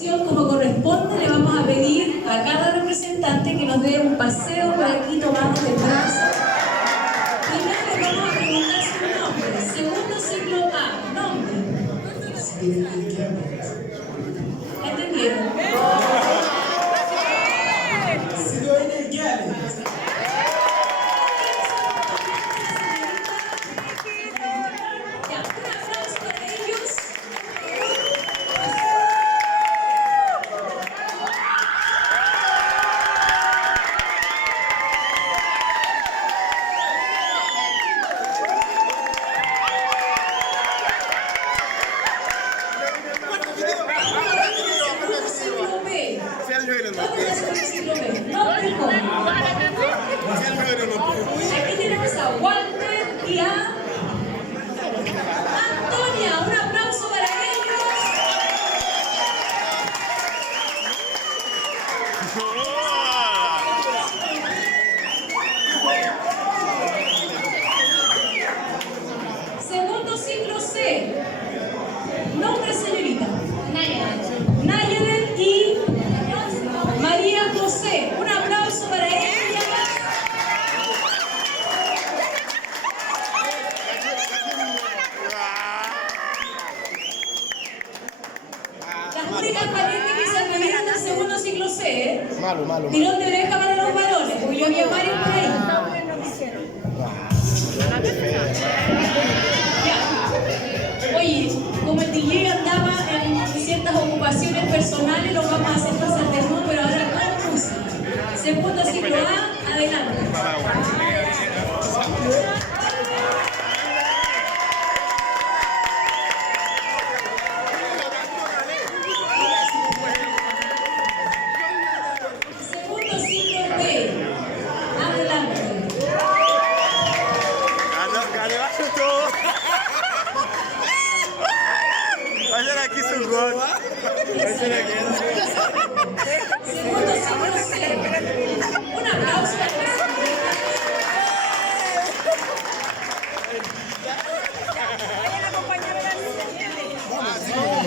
Como corresponde, le vamos a pedir a cada representante que nos dé un paseo por aquí tomando el brazo. Primero le vamos a preguntar su nombre. Segundo ciclo A, nombre. ¿Entendieron? Ya, un aplauso para ellos. Aquí tenemos a Walter y a Antonia. Un aplauso para ellos. Segundo ciclo C. Nombre, señorita. Nayaren y María José. Un aplauso para ellas. Las únicas valientes que se admitieron del segundo ciclo C, tirón de oreja para los varones, porque yo había varios por ahí. Ya. Oye, como el DJ andaba en ciertas ocupaciones personales, lo vamos a hacer pasar de nuevo, pero ahora con música. Segundo ciclo A, adelante. Segundo ciclo B, adelante. Segundo ciclo C. Un aplauso para la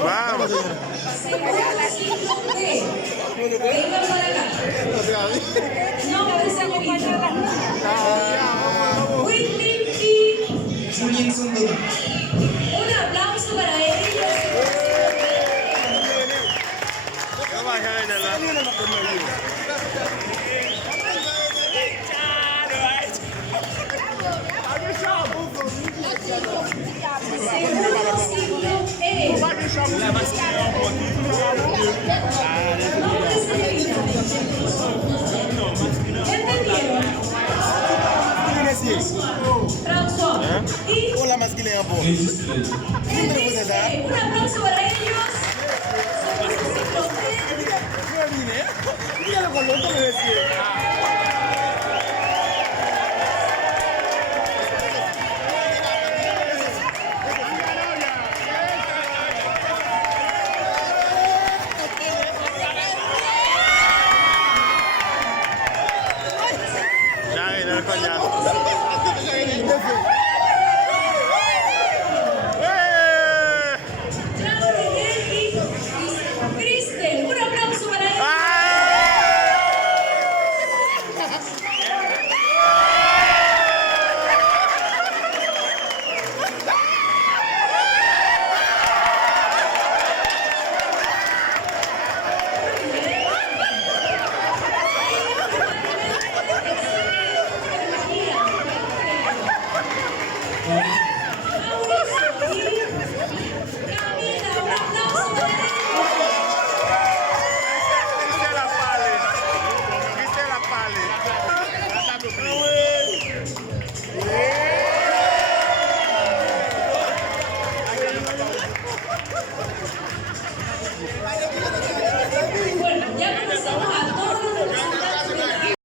Vamos. segundo ciclo D. Vengan para acá. Nombre, señorita. Whitney y un aplauso para ellos. Segundo ciclo E. Nombre, señorita. ¿Entendieron? François. Y Hola, masculin un peu.